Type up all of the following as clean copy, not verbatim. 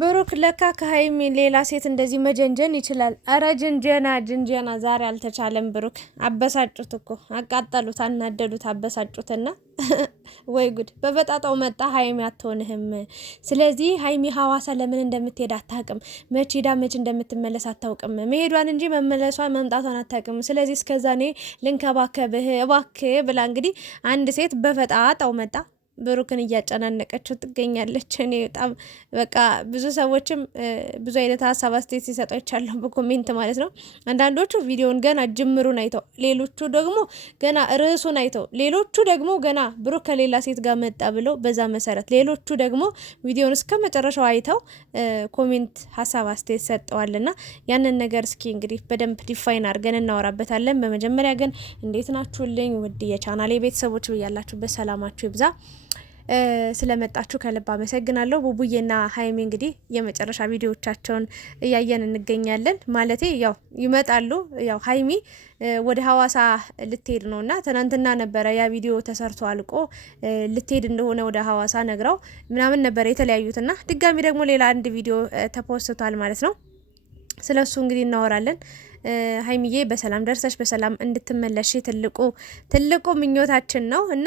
ብሩክ ለካ ከሀይሚ ሌላ ሴት እንደዚህ መጀንጀን ይችላል። አረ ጅንጀና ዛሬ አልተቻለም። ብሩክ አበሳጩት እኮ አቃጠሉት፣ አናደዱት፣ አበሳጩትና ወይ ጉድ! በበጣጣው መጣ። ሀይሚ አትሆንህም። ስለዚህ ሀይሚ ሀዋሳ ለምን እንደምትሄድ አታውቅም። መቼ ሄዳ መቼ እንደምትመለስ አታውቅም። መሄዷን እንጂ መመለሷን መምጣቷን አታውቅም። ስለዚህ እስከዛ እኔ ልንከባከብህ እባክህ ብላ እንግዲህ አንድ ሴት በፈጣጣው መጣ። ብሩክን እያጨናነቀችው ትገኛለች። እኔ በጣም በቃ ብዙ ሰዎችም ብዙ አይነት ሀሳብ አስተያየት ሲሰጡ አይቻለሁ በኮሜንት ማለት ነው። አንዳንዶቹ ቪዲዮን ገና ጅምሩን አይተው፣ ሌሎቹ ደግሞ ገና ርዕሱን አይተው፣ ሌሎቹ ደግሞ ገና ብሩክ ከሌላ ሴት ጋር መጣ ብለው በዛ መሰረት፣ ሌሎቹ ደግሞ ቪዲዮን እስከ መጨረሻው አይተው ኮሜንት ሀሳብ አስተያየት ሰጠዋልና ያንን ነገር እስኪ እንግዲህ በደንብ ዲፋይን አድርገን እናወራበታለን። በመጀመሪያ ግን እንዴት ናችሁልኝ ውድ የቻናሌ ቤተሰቦች? ብያላችሁበት ሰላማችሁ ይብዛ። ስለመጣችሁ ከልብ አመሰግናለሁ። ቡቡዬና ሀይሚ እንግዲህ የመጨረሻ ቪዲዮዎቻቸውን እያየን እንገኛለን። ማለቴ ያው ይመጣሉ። ያው ሀይሚ ወደ ሀዋሳ ልትሄድ ነውና ትናንትና ነበረ ያ ቪዲዮ ተሰርቶ አልቆ ልትሄድ እንደሆነ ወደ ሀዋሳ ነግራው ምናምን ነበረ የተለያዩትና ድጋሚ ደግሞ ሌላ አንድ ቪዲዮ ተፖስቷል ማለት ነው። ስለሱ እንግዲህ እናወራለን። ሀይሚዬ በሰላም ደርሰሽ በሰላም እንድትመለሽ ትልቁ ምኞታችን ነው እና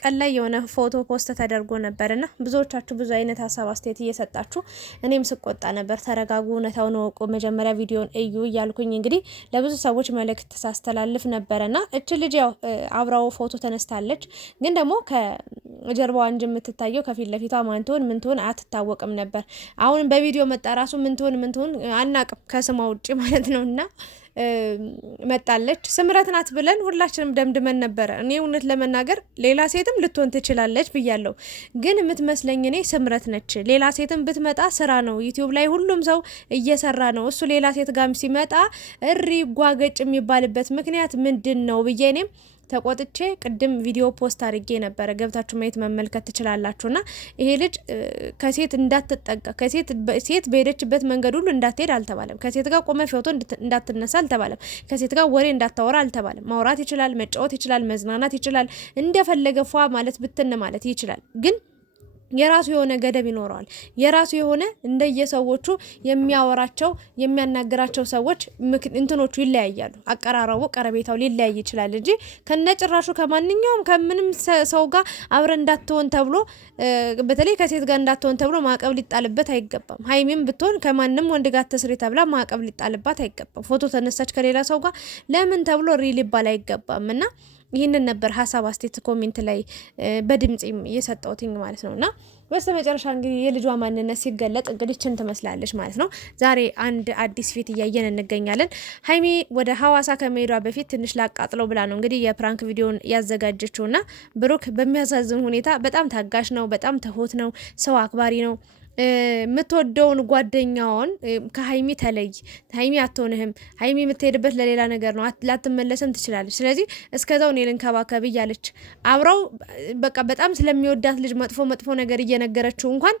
ቀን ላይ የሆነ ፎቶ ፖስት ተደርጎ ነበርና ብዙዎቻችሁ ብዙ አይነት ሀሳብ አስተያየት እየሰጣችሁ እኔም ስቆጣ ነበር። ተረጋጉ፣ እውነታውን ወቁ፣ መጀመሪያ ቪዲዮን እዩ እያልኩኝ እንግዲህ ለብዙ ሰዎች መልእክት ሳስተላልፍ ነበረና እች ልጅ ያው አብራው ፎቶ ተነስታለች። ግን ደግሞ ከጀርባዋ እንጂ የምትታየው ከፊት ለፊቷ ምን ትሆን አትታወቅም ነበር። አሁን በቪዲዮ መጣ ራሱ ምን ትሆን አናቅም ከስሟ ውጪ ማለት ነውና መጣለች። ስምረት ናት ብለን ሁላችንም ደምድመን ነበረ። እኔ እውነት ለመናገር ሌላ ሴትም ልትሆን ትችላለች ብያለሁ፣ ግን የምትመስለኝ እኔ ስምረት ነች። ሌላ ሴትም ብትመጣ ስራ ነው፣ ዩቲዩብ ላይ ሁሉም ሰው እየሰራ ነው። እሱ ሌላ ሴት ጋም ሲመጣ እሪ ጓገጭ የሚባልበት ምክንያት ምንድን ነው ብዬ እኔም ተቆጥቼ ቅድም ቪዲዮ ፖስት አድርጌ ነበረ። ገብታችሁ ማየት መመልከት ትችላላችሁና ይሄ ልጅ ከሴት እንዳትጠጋ፣ ሴት በሄደችበት መንገድ ሁሉ እንዳትሄድ አልተባለም። ከሴት ጋር ቆመ ፎቶ እንዳትነሳ አልተባለም። ከሴት ጋር ወሬ እንዳታወራ አልተባለም። ማውራት ይችላል፣ መጫወት ይችላል፣ መዝናናት ይችላል፣ እንደፈለገ ፏ ማለት ብትን ማለት ይችላል። ግን የራሱ የሆነ ገደብ ይኖረዋል። የራሱ የሆነ እንደየሰዎቹ የሚያወራቸው የሚያናግራቸው ሰዎች እንትኖቹ ይለያያሉ። አቀራረቡ ቀረቤታው ሊለያይ ይችላል እንጂ ከነጭራሹ ከማንኛውም ከምንም ሰው ጋር አብረ እንዳትሆን ተብሎ በተለይ ከሴት ጋር እንዳትሆን ተብሎ ማዕቀብ ሊጣልበት አይገባም። ሀይሚም ብትሆን ከማንም ወንድ ጋር ተስሪ ተብላ ማዕቀብ ሊጣልባት አይገባም። ፎቶ ተነሳች ከሌላ ሰው ጋር ለምን ተብሎ ሊባል አይገባም እና ይህንን ነበር ሀሳብ አስተያየት ኮሜንት ላይ በድምጽ እየሰጠውትኝ ማለት ነውና በስተመጨረሻ እንግዲህ የልጇ ማንነት ሲገለጥ እንግዲህ ችን ትመስላለች ማለት ነው። ዛሬ አንድ አዲስ ፊት እያየን እንገኛለን። ሀይሚ ወደ ሀዋሳ ከመሄዷ በፊት ትንሽ ላቃጥለው ብላ ነው እንግዲህ የፕራንክ ቪዲዮን ያዘጋጀችውና ብሩክ በሚያሳዝን ሁኔታ በጣም ታጋሽ ነው፣ በጣም ትሁት ነው፣ ሰው አክባሪ ነው። የምትወደውን ጓደኛውን ከሀይሚ ተለይ፣ ሀይሚ አትሆንህም፣ ሀይሚ የምትሄድበት ለሌላ ነገር ነው፣ ላትመለስም ትችላለች። ስለዚህ እስከዛው እኔ ልንከባከብ እያለች አብረው በቃ በጣም ስለሚወዳት ልጅ መጥፎ ነገር እየነገረችው እንኳን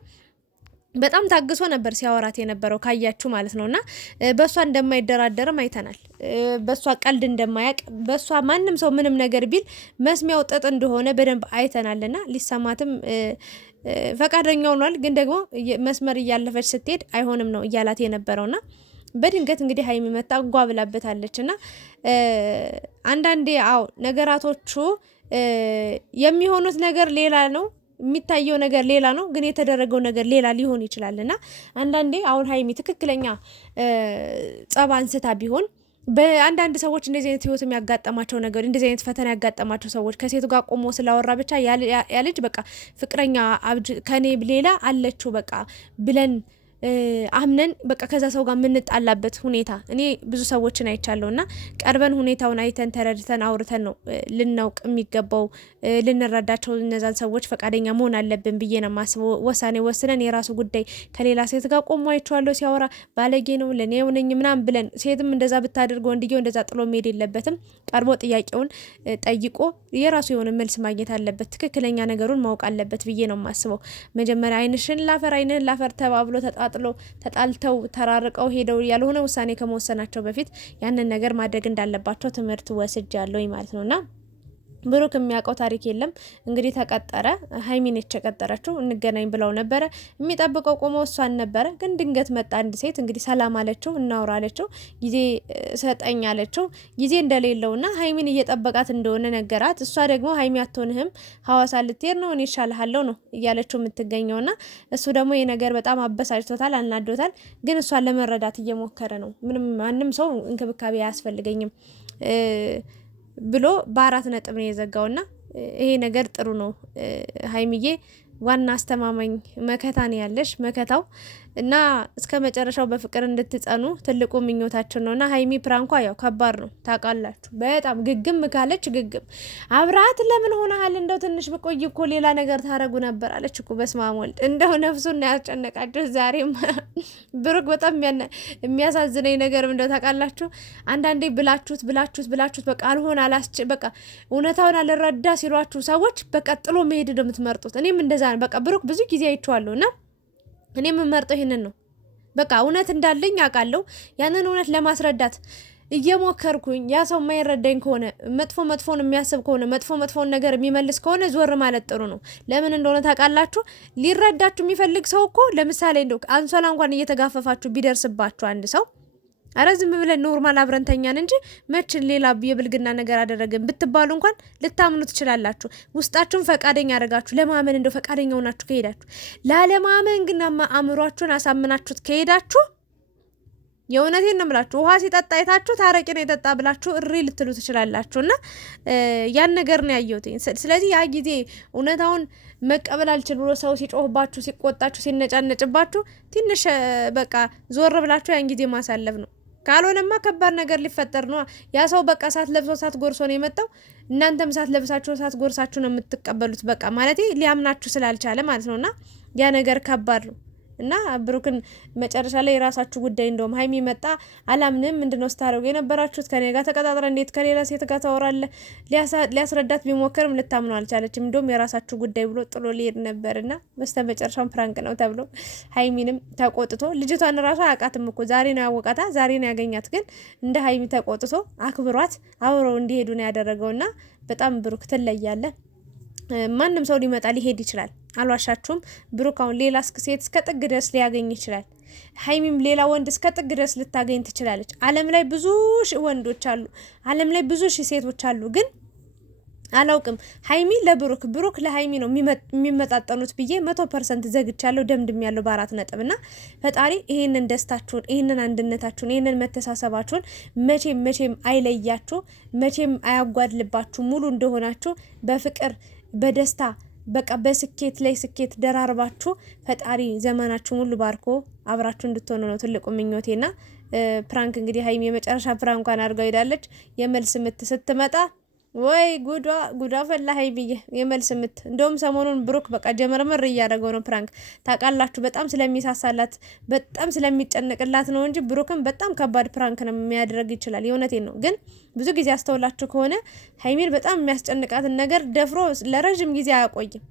በጣም ታግሶ ነበር ሲያወራት የነበረው ካያችሁ ማለት ነውና በሷ እንደማይደራደርም አይተናል። በሷ ቀልድ እንደማያቅ፣ በሷ ማንም ሰው ምንም ነገር ቢል መስሚያው ጥጥ እንደሆነ በደንብ አይተናልና ሊሰማትም ፈቃደኛ ሆኗል። ግን ደግሞ መስመር እያለፈች ስትሄድ አይሆንም ነው እያላት የነበረውና በድንገት እንግዲህ ሀይሚ መጣ ጓ ብላበታለችና አንዳንዴ ነገራቶቹ የሚሆኑት ነገር ሌላ ነው፣ የሚታየው ነገር ሌላ ነው፣ ግን የተደረገው ነገር ሌላ ሊሆን ይችላልና አንዳንዴ አሁን ሀይሚ ትክክለኛ ጸባ አንስታ ቢሆን በአንዳንድ ሰዎች እንደዚህ አይነት ህይወት የሚያጋጠማቸው ነገር እንደዚህ አይነት ፈተና ያጋጠማቸው ሰዎች ከሴቱ ጋር ቆሞ ስላወራ ብቻ ያ ልጅ በቃ ፍቅረኛ ከኔ ሌላ አለችው በቃ ብለን አምነን በቃ ከዛ ሰው ጋር የምንጣላበት ሁኔታ እኔ ብዙ ሰዎችን አይቻለሁና ቀርበን ሁኔታውን አይተን ተረድተን አውርተን ነው ልናውቅ የሚገባው። ልንረዳቸው እነዛን ሰዎች ፈቃደኛ መሆን አለብን ብዬ ነው የማስበው። ወሳኔ ወስነን የራሱ ጉዳይ ከሌላ ሴት ጋር ቆሞ አይቼዋለሁ ሲያወራ ባለጌ ነው ለኔ ነኝ ምናምን ብለን ሴትም እንደዛ ብታደርግ ወንድየው እንደዛ ጥሎ መሄድ የለበትም። ቀርቦ ጥያቄውን ጠይቆ የራሱ የሆነ መልስ ማግኘት አለበት። ትክክለኛ ነገሩን ማወቅ አለበት ብዬ ነው የማስበው። መጀመሪያ አይንህን ላፈር ተባብሎ ተጣልተው ተራርቀው ሄደው ያልሆነ ውሳኔ ከመወሰናቸው በፊት ያንን ነገር ማድረግ እንዳለባቸው ትምህርት ወስጃለሁ ማለት ነውና ብሩክ የሚያውቀው ታሪክ የለም። እንግዲህ ተቀጠረ። ሀይሚን የቀጠረችው እንገናኝ ብለው ነበረ። የሚጠብቀው ቆሞ እሷን ነበረ። ግን ድንገት መጣ አንድ ሴት። እንግዲህ ሰላም አለችው፣ እናውራ አለችው፣ ጊዜ ሰጠኝ አለችው። ጊዜ እንደሌለውና ሀይሚን እየጠበቃት እንደሆነ ነገራት። እሷ ደግሞ ሀይሚ አትሆንህም፣ ሀዋሳ ልትሄድ ነው፣ እኔ እሻልሃለሁ ነው እያለችው የምትገኘውና እሱ ደግሞ ይህ ነገር በጣም አበሳጭቶታል፣ አናዶታል። ግን እሷን ለመረዳት እየሞከረ ነው። ምንም ማንም ሰው እንክብካቤ አያስፈልገኝም ብሎ በ4 ነጥብ ነው የዘጋውና ይሄ ነገር ጥሩ ነው። ሀይሚዬ ዋና አስተማማኝ መከታ ነው ያለሽ፣ መከታው እና እስከ መጨረሻው በፍቅር እንድትጸኑ ትልቁ ምኞታችን ነውና ሀይሚ ፕራንኳ ያው ከባድ ነው ታውቃላችሁ። በጣም ግግም ካለች ግግም አብራት ለምን ሆነሃል? እንደው ትንሽ ብቆይ እኮ ሌላ ነገር ታረጉ ነበር አለች እኮ። በስመ አብ ወልድ እንደው ነፍሱን ያስጨነቃችሁ። ዛሬም ብሩክ በጣም የሚያሳዝነኝ ነገር እንደው ታውቃላችሁ፣ አንዳንዴ ብላችሁት በቃ አልሆን በቃ እውነታውን አልረዳ ሲሏችሁ ሰዎች በቃ ጥሎ መሄድ ነው የምትመርጡት። እኔም እንደዛ ነው። በቃ ብሩክ ብዙ ጊዜ አይቼዋለሁና እኔ የምመርጠው ይሄንን ነው። በቃ እውነት እንዳለኝ አውቃለሁ። ያንን እውነት ለማስረዳት እየሞከርኩኝ ያ ሰው የማይረዳኝ ከሆነ መጥፎን የሚያስብ ከሆነ መጥፎን ነገር የሚመልስ ከሆነ ዞር ማለት ጥሩ ነው። ለምን እንደሆነ ታውቃላችሁ? ሊረዳችሁ የሚፈልግ ሰው እኮ ለምሳሌ እንደው አንሶላ እንኳን እየተጋፈፋችሁ ቢደርስባችሁ አንድ ሰው አረ ዝም ብለን ኖርማል አብረንተኛን እንጂ መችን ሌላ የብልግና ነገር አደረግን ብትባሉ እንኳን ልታምኑ ትችላላችሁ። ውስጣችሁን ፈቃደኛ አደረጋችሁ ለማመን እንደው ፈቃደኛ ሆናችሁ ከሄዳችሁ፣ ላለማመን ግን አእምሯችሁን አሳምናችሁት ከሄዳችሁ የእውነቴን ነው የምላችሁ፣ ውሃ ሲጠጣ አይታችሁ ታረቂ ነው የጠጣ ብላችሁ እሪ ልትሉ ትችላላችሁ። እና ያን ነገር ነው ያየሁት። ስለዚህ ያ ጊዜ እውነታውን መቀበል አልችል ብሎ ሰው ሲጮህባችሁ፣ ሲቆጣችሁ፣ ሲነጫነጭባችሁ ትንሽ በቃ ዞር ብላችሁ ያን ጊዜ ማሳለፍ ነው። ካልሆነማ ከባድ ነገር ሊፈጠር ነው። ያ ሰው በቃ ሳት ለብሶ ሳት ጎርሶ ነው የመጣው። እናንተም ሳት ለብሳችሁ ሳት ጎርሳችሁ ነው የምትቀበሉት። በቃ ማለት ሊያምናችሁ ስላልቻለ ማለት ነውና ያ ነገር ከባድ ነው። እና ብሩክን መጨረሻ ላይ የራሳችሁ ጉዳይ። እንደውም ሀይሚ መጣ አላምንም፣ ምንድነው ስታደርጉ የነበራችሁት? ከኔ ጋር ተቀጣጥረ እንዴት ከሌላ ሴት ጋር ታወራለ? ሊያስረዳት ቢሞክርም ልታምነው አልቻለችም። እንደውም የራሳችሁ ጉዳይ ብሎ ጥሎ ሊሄድ ነበርና በስተመጨረሻም ፕራንክ ነው ተብሎ ሀይሚንም ተቆጥቶ፣ ልጅቷን ራሷ አያውቃትም እኮ ዛሬ ነው ያወቃታ፣ ዛሬ ነው ያገኛት። ግን እንደ ሀይሚ ተቆጥቶ አክብሯት አብረው እንዲሄዱ ነው ያደረገውና በጣም ብሩክ ትለያለ። ማንም ሰው ሊመጣ ሊሄድ ይችላል፣ አልዋሻችሁም። ብሩክ አሁን ሌላ ሴት እስከ ጥግ ድረስ ሊያገኝ ይችላል። ሀይሚም ሌላ ወንድ እስከ ጥግ ድረስ ልታገኝ ትችላለች። ዓለም ላይ ብዙ ሺህ ወንዶች አሉ፣ ዓለም ላይ ብዙ ሺህ ሴቶች አሉ። ግን አላውቅም ሀይሚ ለብሩክ ብሩክ ለሀይሚ ነው የሚመጣጠኑት ብዬ 100% ዘግቻለሁ፣ ደምድሜያለሁ በ4 ነጥብ። እና ፈጣሪ ይሄንን ደስታችሁን፣ ይሄንን አንድነታችሁን፣ ይሄንን መተሳሰባችሁን መቼም አይለያችሁ፣ መቼም አያጓድልባችሁ። ሙሉ እንደሆናችሁ በፍቅር በደስታ በቃ በስኬት ላይ ስኬት ደራርባችሁ ፈጣሪ ዘመናችሁ ሙሉ ባርኮ አብራችሁ እንድትሆኑ ነው ትልቁ ምኞቴና ፕራንክ እንግዲህ ሀይሚ የመጨረሻ ፕራንኳን አድርገው ሄዳለች። የመልስ ምት ስትመጣ ወይ ጉዷ ፈላ ሀይሚዬ የመልስ ምት። እንደውም ሰሞኑን ብሩክ በቃ ጀመርመር እያደረገው ነው ፕራንክ። ታውቃላችሁ በጣም ስለሚሳሳላት በጣም ስለሚጨነቅላት ነው እንጂ ብሩክም በጣም ከባድ ፕራንክ ነው የሚያደርግ ይችላል። የእውነቴን ነው። ግን ብዙ ጊዜ አስተውላችሁ ከሆነ ሀይሚን በጣም የሚያስጨንቃትን ነገር ደፍሮ ለረጅም ጊዜ አያቆይም።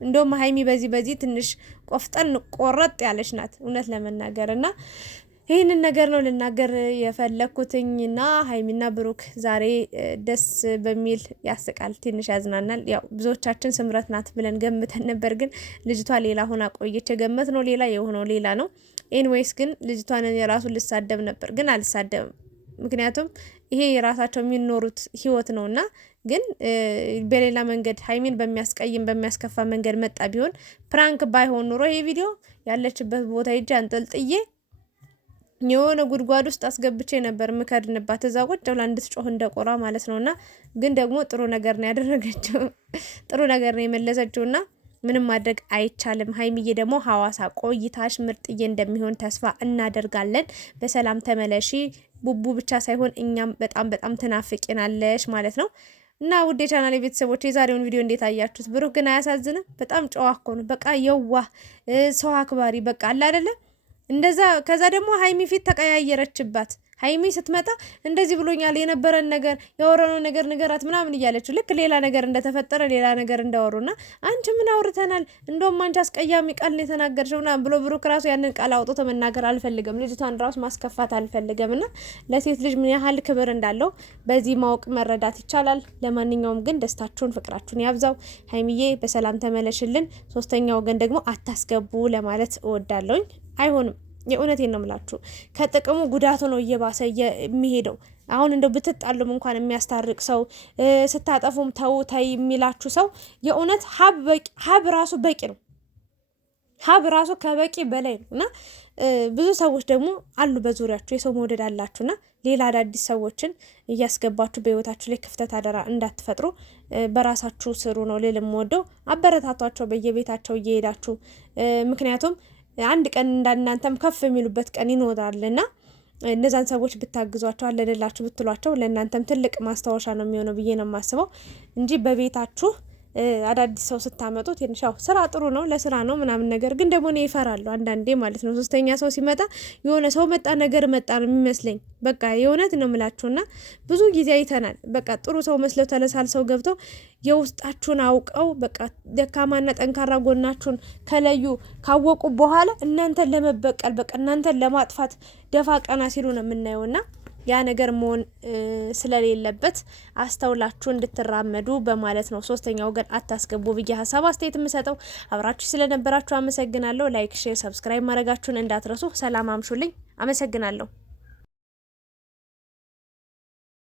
እንደውም ሀይሚ በዚህ ትንሽ ቆፍጠን ቆረጥ ያለች ናት እውነት ለመናገር እና ይህንን ነገር ነው ልናገር የፈለኩትኝና ሀይሚና ብሩክ ዛሬ ደስ በሚል ያስቃል፣ ትንሽ ያዝናናል። ያው ብዙዎቻችን ስምረት ናት ብለን ገምተን ነበር፣ ግን ልጅቷ ሌላ ሆና ቆየች። የገመት ነው ሌላ የሆነው ሌላ ነው። ኤንዌይስ ግን ልጅቷን የራሱን ልሳደብ ነበር፣ ግን አልሳደብም። ምክንያቱም ይሄ የራሳቸው የሚኖሩት ህይወት ነውና። ግን በሌላ መንገድ ሀይሚን በሚያስቀይም በሚያስከፋ መንገድ መጣ ቢሆን ፕራንክ ባይሆን ኑሮ ይሄ ቪዲዮ ያለችበት ቦታ ሄጄ አንጠልጥዬ የሆነ ጉድጓድ ውስጥ አስገብቼ ነበር ምከድንባት፣ እዛ ቁጭ ብላ እንድትጮህ እንደቆራ ማለት ነውና። ግን ደግሞ ጥሩ ነገር ነው ያደረገችው፣ ጥሩ ነገር ነው የመለሰችውና ምንም ማድረግ አይቻልም። ሀይሚዬ ደግሞ ሀዋሳ ቆይታሽ ምርጥዬ እንደሚሆን ተስፋ እናደርጋለን። በሰላም ተመለሺ። ቡቡ ብቻ ሳይሆን እኛም በጣም ትናፍቂናለሽ ማለት ነው። እና ውድ የቻናሌ ቤተሰቦች የዛሬውን ቪዲዮ እንዴት አያችሁት? ብሩክ ግን አያሳዝንም? በጣም ጨዋ እኮ ነው። በቃ የዋህ ሰው አክባሪ በቃ አለ አይደለ እንደዛ። ከዛ ደግሞ ሀይሚ ፊት ተቀያየረችባት። ሀይሚ ስትመጣ እንደዚህ ብሎኛል የነበረን ነገር ያወራነው ነገር ንገራት ምናምን እያለችው ልክ ሌላ ነገር እንደተፈጠረ ሌላ ነገር እንዳወሩና አንቺ ምን አውርተናል እንደውም አንቺ አስቀያሚ ቃል ነው የተናገርሽው ምናምን ብሎ ብሩክ ራሱ ያንን ቃል አውጥቶ መናገር አልፈልግም፣ ልጅቷን ራሱ ማስከፋት አልፈልግም። እና ለሴት ልጅ ምን ያህል ክብር እንዳለው በዚህ ማወቅ መረዳት ይቻላል። ለማንኛውም ግን ደስታችሁን ፍቅራችሁን ያብዛው። ሀይሚዬ በሰላም ተመለሽልን። ሶስተኛ ወገን ደግሞ አታስገቡ ለማለት እወዳለሁኝ። አይሆንም። የእውነቴን ነው የምላችሁ። ከጥቅሙ ጉዳቱ ነው እየባሰ የሚሄደው። አሁን እንደው ብትጣሉም እንኳን የሚያስታርቅ ሰው ስታጠፉም ተው ታይ የሚላችሁ ሰው የእውነት ሀብ ራሱ በቂ ነው። ሀብ ራሱ ከበቂ በላይ ነው። እና ብዙ ሰዎች ደግሞ አሉ በዙሪያችሁ የሰው መውደድ አላችሁና ሌላ አዳዲስ ሰዎችን እያስገባችሁ በህይወታችሁ ላይ ክፍተት አደራ እንዳትፈጥሩ። በራሳችሁ ስሩ ነው ልል የምወደው። አበረታቷቸው በየቤታቸው እየሄዳችሁ ምክንያቱም አንድ ቀን እንዳናንተም ከፍ የሚሉበት ቀን ይኖራልና እነዛን ሰዎች ብታግዟቸው አለንላችሁ ብትሏቸው ለእናንተም ትልቅ ማስታወሻ ነው የሚሆነው ብዬ ነው የማስበው እንጂ በቤታችሁ አዳዲስ ሰው ስታመጡ ትንሽ ያው ስራ ጥሩ ነው ለስራ ነው ምናምን ነገር ግን ደግሞ እኔ እፈራለሁ አንዳንዴ ማለት ነው። ሶስተኛ ሰው ሲመጣ የሆነ ሰው መጣ ነገር መጣ ነው የሚመስለኝ። በቃ የእውነት ነው የምላችሁና ብዙ ጊዜ አይተናል። በቃ ጥሩ ሰው መስለው ተለሳልሰው ገብተው የውስጣችሁን አውቀው በቃ ደካማና ጠንካራ ጎናችሁን ከለዩ ካወቁ በኋላ እናንተን ለመበቀል በቃ እናንተን ለማጥፋት ደፋ ቀና ሲሉ ነው የምናየውና ያ ነገር መሆን ስለሌለበት አስተውላችሁ እንድትራመዱ በማለት ነው ሶስተኛ ወገን አታስገቡ ብዬ ሀሳብ አስተያየት የምሰጠው። አብራችሁ ስለነበራችሁ አመሰግናለሁ። ላይክ፣ ሼር፣ ሰብስክራይብ ማድረጋችሁን እንዳትረሱ። ሰላም አምሹልኝ። አመሰግናለሁ።